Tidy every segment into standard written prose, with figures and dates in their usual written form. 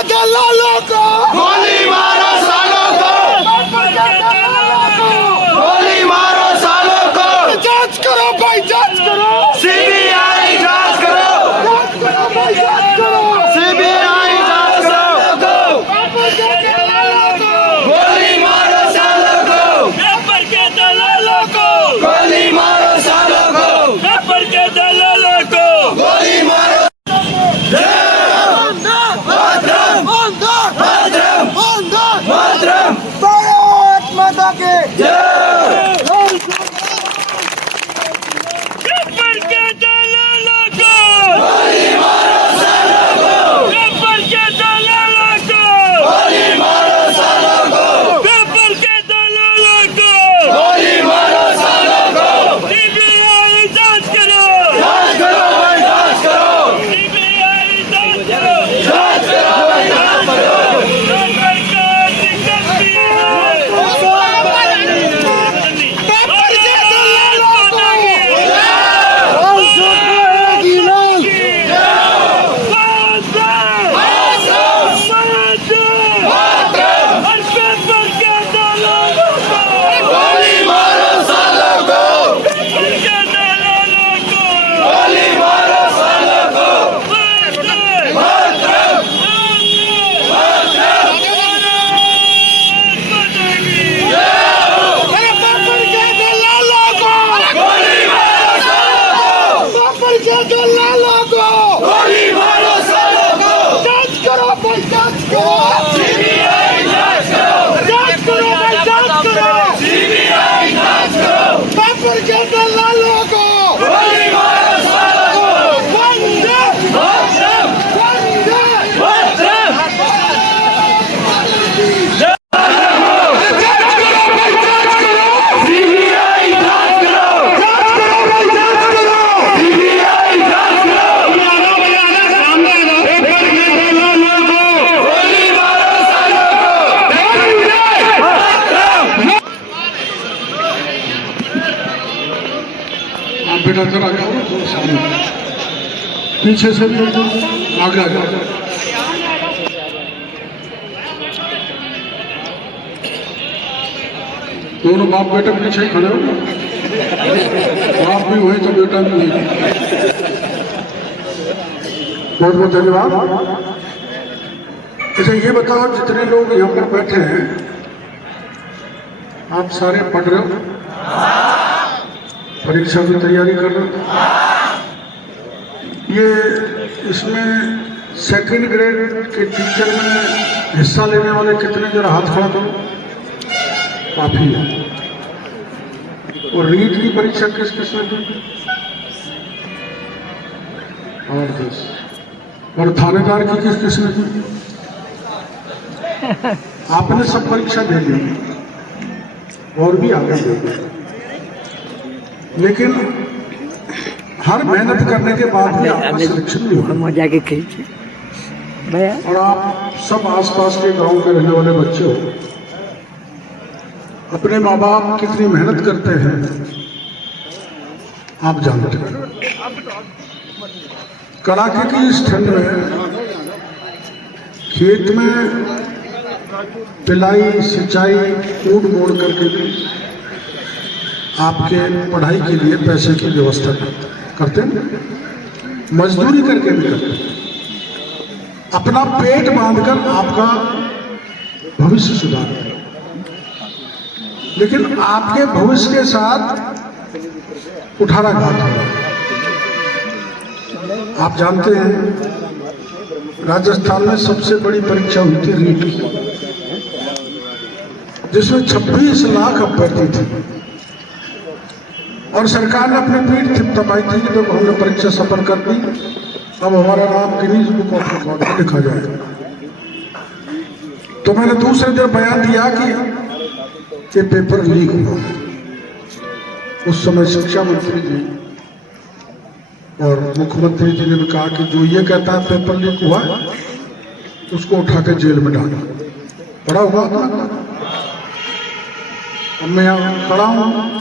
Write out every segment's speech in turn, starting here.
के दलालों को गोली मारो सालों को, पेपर के दलालों को गोली मारो सालों को, जांच करो भाई, जांच करो, सीबीआई जांच करो, जांच करो भाई, जांच करो, सीबीआई जांच करो, पेपर के दलालों को गोली मारो सालों को, पेपर के दलालों को गोली मारो सालों को, पेपर के दलालों को गोली मारो। भारत माता के जय। पेपर के दलालों को गोली मारो सालों को, पेपर के दलालों को गोली मारो सालों को, पेपर के दलालों को गोली मारो सालों को, सीबीआई जांच करो, जांच करो भाई, जांच करो, सीबीआई जांच करो, जांच करो भाई, जांच करो। सरकार की गलती है। पेपर के दलालों को गोली मारो सालों को, गोली मारो सालों को, गोली मारो सालों को, जांच करो भाई, जांच करो, सीबीआई जांच करो, जांच करो भाई, जांच करो, सीबीआई जांच करो, पेपर के दलालों को गोली मारो सालों को, वंदे वंदे सीबीआई जांच करो, सीबीआई जांच करो, गोली मारो सालों को। आप बेटा जरा जाओ ना, थोड़ा सामने पीछे से भी आगे आ जाओ। दोनों बाप बेटा पीछे खड़े हो, बाप भी वही तो बेटा भी वही। बहुत बहुत धन्यवाद। अच्छा ये बताओ, जितने लोग यहाँ पर बैठे हैं आप सारे पढ़ रहे हो, परीक्षा की तैयारी कर रहे हो? ये इसमें सेकंड ग्रेड के टीचर में हिस्सा लेने वाले कितने, जरा हाथ खड़ा करो। काफी है। और रीट की परीक्षा किस किस ने दी? और 10। और थानेदार की किस किस ने दी? आपने सब परीक्षा दे ली और भी आगे दे दी, लेकिन हर मेहनत करने के बाद भी आपका सिलेक्शन नहीं हुआ। और आप सब आसपास के गांव के रहने वाले बच्चे हो, अपने माँ बाप कितनी मेहनत करते हैं आप जानते हैं। कड़ाके की इस ठंड में खेत में पिलाई सिंचाई कूट मोड़ करके भी आपके पढ़ाई के लिए पैसे की व्यवस्था करते हैं, मजदूरी करके भी करते हैं, अपना पेट बांधकर आपका भविष्य सुधारते हैं। लेकिन आपके भविष्य के साथ कुठाराघात हो। आप जानते हैं राजस्थान में सबसे बड़ी परीक्षा हुई थी रीट की, जिसमें 26 लाख अभ्यर्थी थे और सरकार ने अपनी पीठ थपथपाई थी कि जब हमने परीक्षा सफल कर दी, अब हमारा नाम गिनीज बुक ऑफ रिकॉर्ड में लिखा जाएगा। तो मैंने दूसरे दिन बयान दिया कि ये पेपर लीक हुआ। उस समय शिक्षा मंत्री जी और मुख्यमंत्री जी ने भी कहा कि जो ये कहता है पेपर लीक हुआ उसको उठा के जेल में डाला। पड़ा हुआ था। अब मैं यहाँ खड़ा हूँ,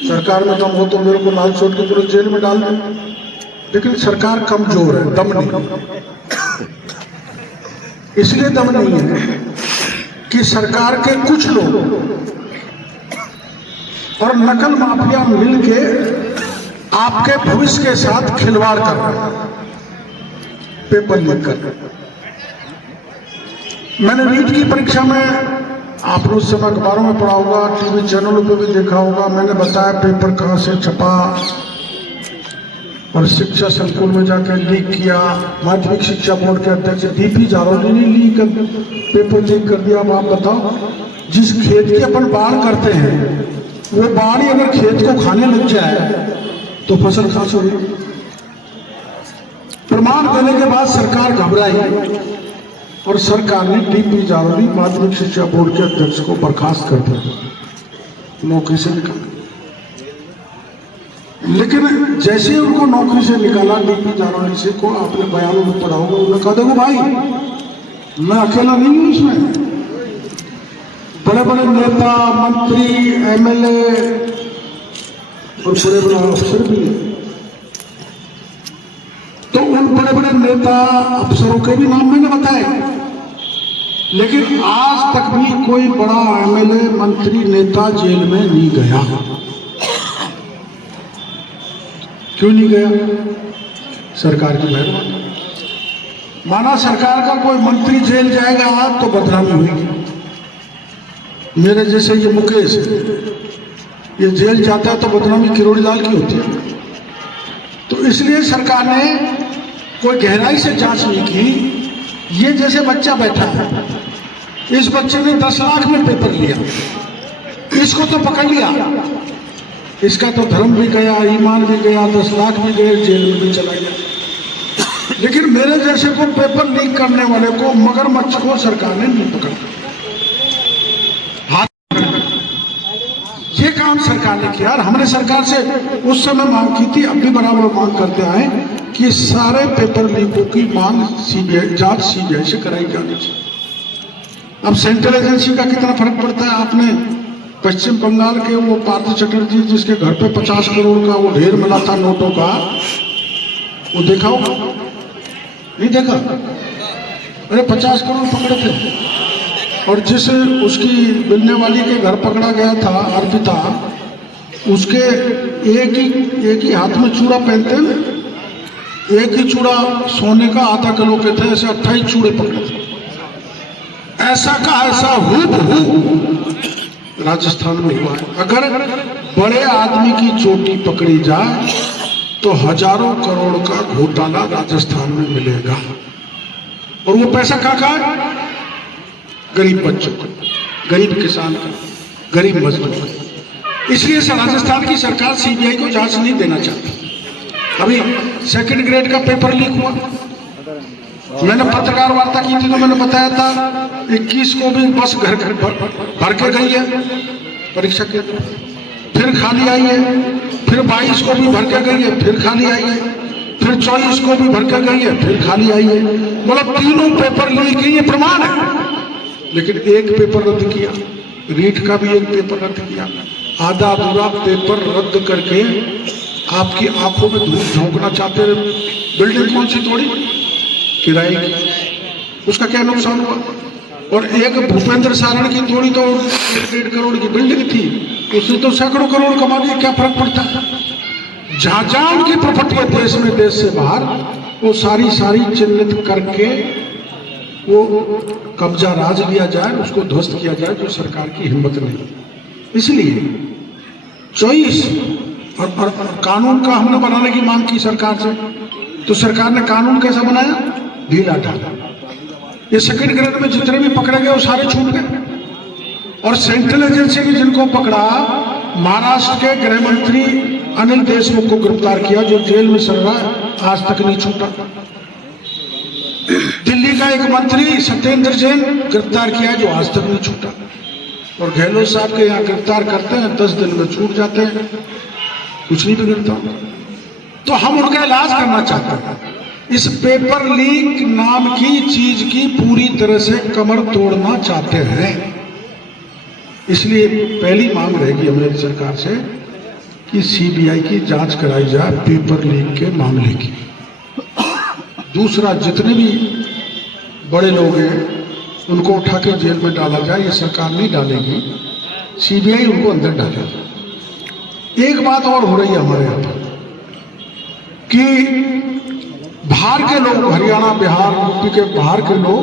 सरकार में दम हो तो मेरे को लाल चोट के पूरे जेल में डाल दें, लेकिन सरकार कमजोर है, दम नहीं। इसलिए दम नहीं है कि सरकार के कुछ लोग और नकल माफिया मिलके आपके भविष्य के साथ खिलवाड़ कर रहे हैं, पेपर लीक कर रहे हैं। मैंने नीट की परीक्षा में, आपने उस समय अखबारों में पढ़ा होगा, टीवी चैनलों पे भी देखा होगा, मैंने बताया पेपर कहां से छपा और शिक्षा संकुल में जाकर लीक किया। माध्यमिक शिक्षा बोर्ड के अध्यक्ष डीपी जारोली ने पेपर लीक कर दिया। अब आप बताओ, जिस खेत की अपन बाढ़ करते हैं वो बाढ़ अगर खेत को खाने लग जाए तो फसल कहां से होगी? प्रमाण देने के बाद सरकार घबराई और सरकार ने डीपी जारोली माध्यमिक शिक्षा बोर्ड के अध्यक्ष को बर्खास्त कर दिया, नौकरी से निकाला। लेकिन जैसे उनको नौकरी से निकाला डीपी जारोली से, को आपने बयानों में पढ़ा होगा, उन्होंने कहा देखो भाई मैं अकेला नहीं हूं इसमें, बड़े बड़े नेता, मंत्री, एमएलए और बड़े बड़े अफसर भी हैं। तो उन बड़े बड़े नेता अफसरों के भी नाम मैंने बताए, लेकिन आज तक भी कोई बड़ा एमएलए, मंत्री, नेता जेल में नहीं गया। क्यों नहीं गया? सरकार की मेहरबानी। माना सरकार का कोई मंत्री जेल जाएगा तो बदनामी होगी। मेरे जैसे ये मुकेश, ये जेल जाता है तो बदनामी किरोड़ी लाल की होती है। तो इसलिए सरकार ने कोई गहराई से जांच नहीं की। ये जैसे बच्चा बैठा है, इस बच्चे ने 10 लाख में पेपर लिया, इसको तो पकड़ लिया, इसका तो धर्म भी गया, ईमान भी गया, 10 लाख भी गए, जेल में भी चला गया। लेकिन मेरे जैसे को पेपर लीक करने वाले को, मगरमच्छ को सरकार ने नहीं पकड़ा। ये काम सरकार ने किया। और हमने सरकार से उस समय मांग की थी, अब भी बराबर मांग करते आए कि सारे पेपर लीकों की मांग सीबीआई, जांच सीबीआई से कराई जानी चाहिए। अब सेंट्रल एजेंसी का कितना फर्क पड़ता है? आपने पश्चिम बंगाल के वो पार्थ चटर्जी जिसके घर पे 50 करोड़ का वो ढेर मिला था नोटों का, वो देखा होगा? नहीं देखा? अरे 50 करोड़ पकड़े थे। और जिस उसकी मिलने वाली के घर पकड़ा गया था, अर्पिता, उसके एक ही हाथ में चूड़ा पहनते हैं, एक ही चूड़ा सोने का आधा किलो के थे, ऐसे 28 चूड़े पकड़े थे। ऐसा का ऐसा हूबहू राजस्थान में हुआ है। अगर बड़े आदमी की चोटी पकड़ी जाए तो हजारों करोड़ का घोटाला राजस्थान में मिलेगा। और वो पैसा कहाँ है? गरीब बच्चों का, गरीब किसान का, गरीब मजदूर का। इसलिए राजस्थान की सरकार सीबीआई को जांच नहीं देना चाहती। अभी 2nd ग्रेड का पेपर लीक हुआ, मैंने पत्रकार वार्ता की थी तो मैंने बताया था 21 को भी बस घर भर के गई है परीक्षा के, फिर खाली आई है, फिर 22 को भी भर के गई है, फिर खाली आई है, फिर 24 को भी भर के गई है, फिर खाली आई है। मतलब तीनों पेपर लीक की ये प्रमाण है। लेकिन एक पेपर रद्द किया, रीट का भी एक पेपर रद्द किया। आधा अधूरा पेपर रद्द करके आपकी आंखों में धूप झोंकना चाहते रहे। बिल्डिंग कौन सी तोड़ी? किराए की, उसका क्या नुकसान हुआ? और एक भूपेंद्र सारण की तोड़ी तो 1.5 करोड़ की बिल्डिंग थी, उसने तो सैकड़ों करोड़ कमा दिए, क्या फर्क पड़ता है? जहां जहां उनकी प्रॉपर्टी है देश में, देश से बाहर, वो सारी चिन्हित करके वो कब्जा राज लिया जाए, उसको ध्वस्त किया जाए, जो सरकार की हिम्मत नहीं। इसलिए 24 और कानून का हमने बनाने की मांग की सरकार से, तो सरकार ने कानून कैसा बनाया? ढीला ढाला। ये 2nd ग्रेड में जितने भी पकड़े गए वो सारे छूट गए। और सेंट्रल एजेंसी ने जिनको पकड़ा, महाराष्ट्र के गृह मंत्री अनिल देशमुख को गिरफ्तार किया, जो जेल में सड़ रहा है, आज तक नहीं छूटा। दिल्ली का एक मंत्री सत्येंद्र जैन गिरफ्तार किया, जो आज तक नहीं छूटा। और गहलोत साहब के यहाँ गिरफ्तार करते हैं, 10 दिन में छूट जाते हैं, कुछ नहीं बिगड़ता। तो हम उनका इलाज करना चाहते हैं। इस पेपर लीक नाम की चीज की पूरी तरह से कमर तोड़ना चाहते हैं। इसलिए पहली मांग रहेगी हमारी सरकार से कि सीबीआई की जांच कराई जाए पेपर लीक के मामले की। दूसरा, जितने भी बड़े लोग हैं उनको उठा के जेल में डाला जाए, ये सरकार नहीं डालेगी, सीबीआई उनको अंदर डालेगी। एक बात और हो रही है हमारे यहाँ पर कि बाहर के लोग, हरियाणा, बिहार, यूपी के बाहर के लोग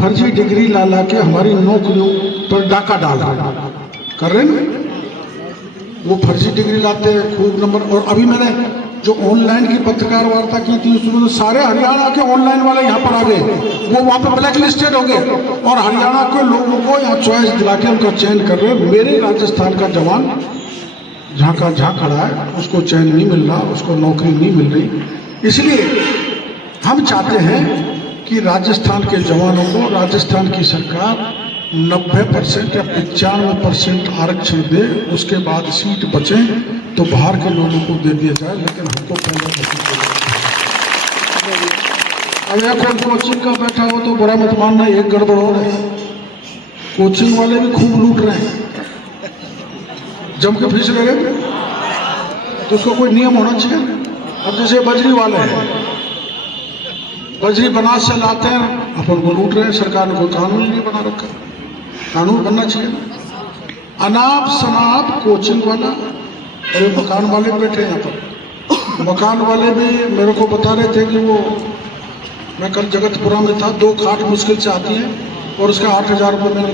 फर्जी डिग्री ला के हमारी नौकरियों पर डाका डाल रहे कर रहे हैं। वो फर्जी डिग्री लाते हैं, खूब नंबर। और अभी मैंने जो ऑनलाइन की पत्रकार वार्ता की थी उसमें तो सारे हरियाणा के ऑनलाइन वाले यहाँ पर आ गए, वो वहाँ पर ब्लैक लिस्टेड हो गए और हरियाणा के लोगों को यहाँ चॉइस दिला के उनका चयन कर रहे हैं। मेरे राजस्थान का जवान जहाँ का जहाँ खड़ा है उसको चयन नहीं मिल रहा, उसको नौकरी नहीं मिल रही। इसलिए हम चाहते हैं कि राजस्थान के जवानों को राजस्थान की सरकार 90% या 95% आरक्षण दे, उसके बाद सीट बचे तो बाहर के लोगों को दे दिया जाए, लेकिन हमको पहले अगर कोई कोचिंग का बैठा हो तो बुरा मत मानना, एक गड़बड़ हो रहा है। कोचिंग वाले भी खूब लूट रहे हैं, जम के फीस ले रहे हैं, तो उसको कोई नियम होना चाहिए। अब जैसे बजरी वाले हैं, बजरी बनास से लाते हैं, अपन को लूट रहे हैं, सरकार ने कोई कानून नहीं बना रखा, कानून बनना चाहिए। अनाप शनाप कोचिंग वाला और ये मकान वाले बैठे यहाँ पर। मकान वाले भी मेरे को बता रहे थे कि वो, मैं कल जगतपुरा में था, 2 खाट मुश्किल से आती है और उसका 8,000 रुपये मैंने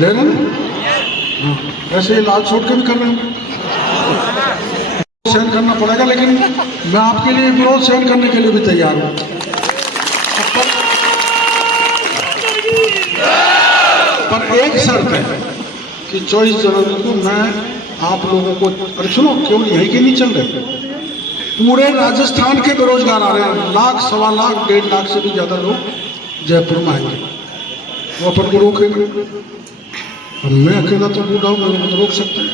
ले रहे हाँ, ऐसे लाल छोड़ के भी कर रहे हैं। सहन करना पड़ेगा, लेकिन मैं आपके लिए विरोध सहन करने के लिए भी तैयार हूँ। पर एक शर्त है कि 24 जनवरी को मैं आप लोगों को, अरे सुनो, केवल यही के नहीं चल रहे, पूरे राजस्थान के बेरोजगार आ रहे हैं, 1,00,000, 1,25,000, 1,50,000 से भी ज्यादा लोग जयपुर में आएंगे, वो अपन को रोकेंगे। मैं अकेला तो बूढ़ा हूँ, मेरे को तो रोक सकते हैं,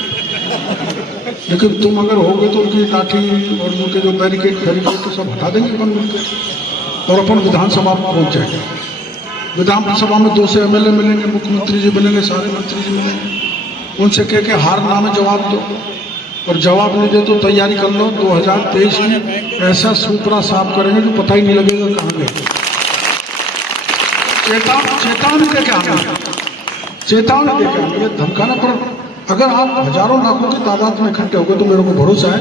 लेकिन तुम अगर होगे तो उनकी लाठी और उनके जो बैरिकेड तो सब हटा देंगे अपन मिलकर, और अपन विधानसभा में पहुँच जाएंगे। विधानसभा में 2 से एमएलए मिलेंगे, मुख्यमंत्री जी मिलेंगे, सारे मंत्री जी मिलेंगे, उनसे कह के हार ना में जवाब दो, और जवाब नहीं दे तो तैयारी कर लो, 2023 में ऐसा सुपरा साफ करेंगे कि पता ही नहीं लगेगा कहाँ गए। चेतावनी देके आना, चेतावनी देके आना, ये धमकाना। पर अगर आप हजारों लाखों की तादाद में इकट्ठे हो गए तो मेरे को भरोसा है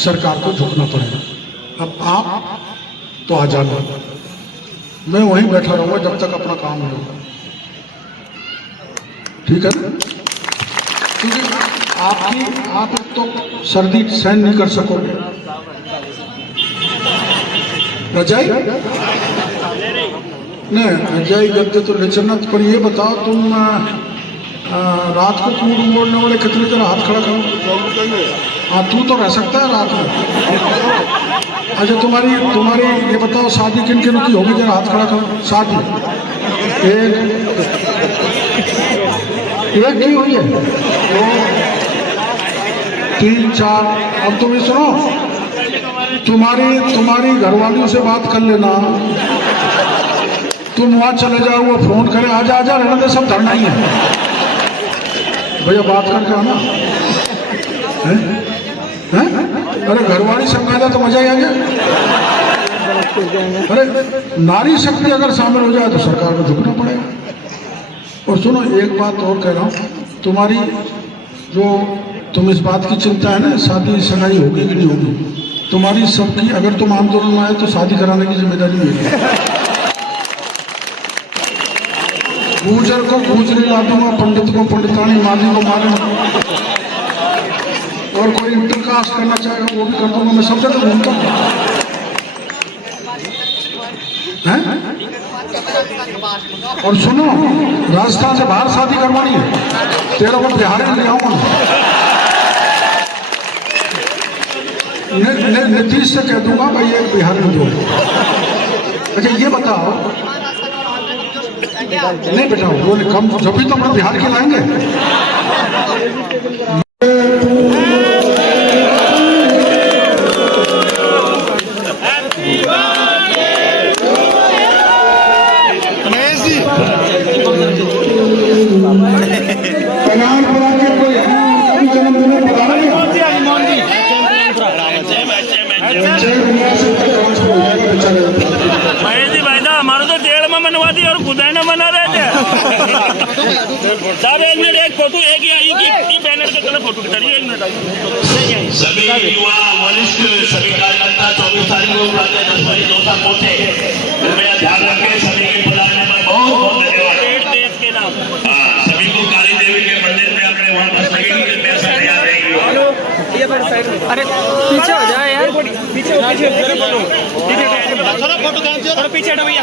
सरकार को झुकना पड़ेगा। अब आप तो आ जाना, मैं वहीं बैठा रहूंगा जब तक अपना काम नहीं होगा, ठीक है? क्योंकि आप तो सर्दी सहन नहीं कर सकोगे। रजाई नहीं, रजाई गद्दे तो ले चलना। पर ये बताओ, तुम रात को कूद मोड़ने वाले कितनी तरह हाथ खड़ा करो? हाँ, तू तो रह सकता है रात में। अच्छा, तुम्हारी ये बताओ, शादी किन किन की होगी? जरा हाथ खड़ा करो। शादी एक की हुई है, 2, 3, 4। अब तुम ये सुनो, तुम्हारी घरवालियों से बात कर लेना, तुम वहां चले जाओ, वो फोन करे, आजा रहना दे, सब धरना ही है भैया, बात करके आना है? अरे घरवाली संभाला तो मजा ही आ गया। अरे नारी शक्ति अगर शामिल हो जाए तो सरकार को झुकना पड़ेगा। और सुनो, एक बात और कह रहा हूँ, तुम्हारी जो तुम इस बात की चिंता है ना, शादी सगाई होगी कि नहीं होगी, तुम्हारी सबकी, अगर तुम आंदोलन में आए तो शादी कराने की जिम्मेदारी मेरी है। गुजर को गुजरी ला दूंगा, पंडित को पंडितानी, माली को माली, और कोई इंटरकास्ट करना चाहेगा वो भी कर दूंगा। मैं सब जगह घूमता हूँ। और सुनो, राजस्थान से बाहर शादी करवानी है, तेरा को बिहार में ले आऊंगा। नीतीश से कह दूंगा भाई एक बिहार में दो। अच्छा ये बताओ, नहीं बेटा वो कम, जब भी तो अपना बिहार के लाएंगे। महेश जी तो जेल में मनवा दी और खुदा न मना रहे थे। साहब एक मिनट, एक फोटो एक ही आई कि बैनर के तले फोटो खिंचाइए, एक मिनट आइए। सभी युवा वरिष्ठ सभी कार्यकर्ता 24 तारीख को प्रातः 10 बजे दौसा पहुंचे। कृपया ध्यान रखें, सभी के बुलाने में बहुत बहुत धन्यवाद। देश के नाम सभी को काली देवी के मंदिर में अपने वहाँ बस लगेगी, कृपया सब तैयार रहेगी। अरे पीछे हो जाए यार, पीछे थोड़ा फोटो खींचो, थोड़ा पीछे हटो भैया,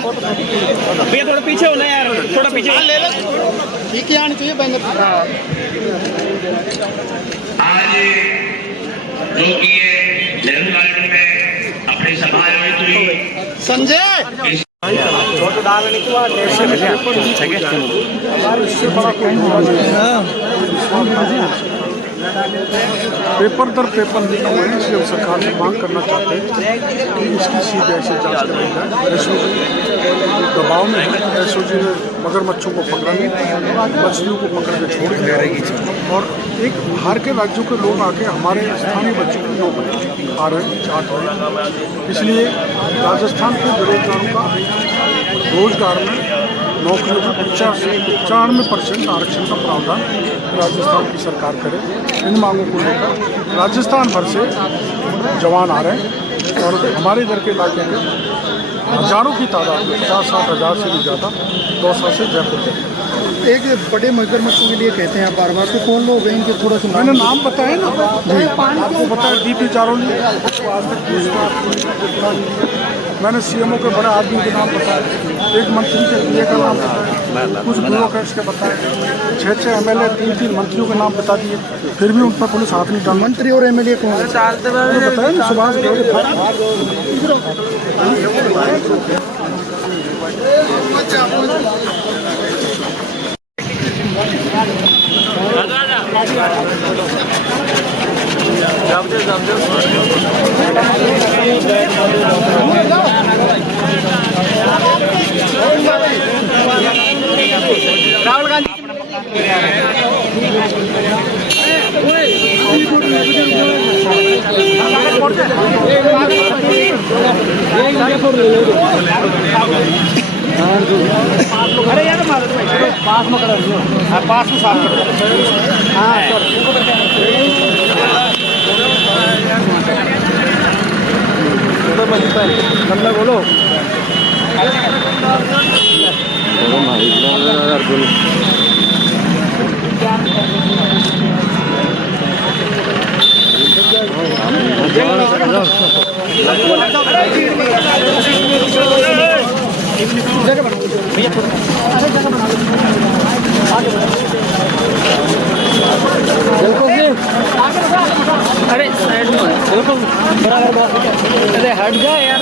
भैया थोड़ा पीछे हो ना यार, थोड़ा पीछे ले लो, ठीक है आनी चाहिए बैंगन। आज जो कि ये नेहरू गार्डन में अपनी सभा आयोजित हुई, संजय पेपर दर पेपर लिखा हुआ है, इसलिए हम सरकार से मांग करना चाहते हैं कि इसकी सीबीआई से जांच कराई जाए। एसओजी दबाव में है, एसओजी ने मगरमच्छों को पकड़ा नहीं, मछलियों को पकड़ के छोड़ दिया और एक बाहर के राज्यों के लोग आके हमारे स्थानीय बच्चों को नौकरी खा रहे हैं, चाट रहे हैं। इसलिए राजस्थान के बेरोजगारों का रोजगार में नौकरियों में 95% आरक्षण का प्रावधान राजस्थान की सरकार करे। इन मांगों को लेकर राजस्थान भर से जवान आ रहे हैं और हमारे इधर के इलाके के हजारों की तादाद में 50-60 हज़ार से भी ज़्यादा दौसा से जयपुर गए। एक बड़े मगरमच्छों के लिए कहते हैं आप बार-बार, तो कौन लोग हैं इनके थोड़ा सा मैंने नाम बताया ना आपको, बताया डीपी चारोली, आज तक मैंने सीएमओ के बड़े आदमी के नाम बताए, एक मंत्री के पीए का नाम बताया, कुछ ब्यूरोक्रेट्स के बताए, 6 एमएलए 3 मंत्रियों के नाम बता दिए, फिर भी उन पर पुलिस हाथ नहीं डाल। मंत्री और एमएलए कौन है? बताया ना, सुभाष गर्ग राहुल गांधी अरे यार पास में करो, पास में साफ करो। हाँ सर बोलो अरे साइड में बिल्कुल बराबर, अरे हट जाए यार।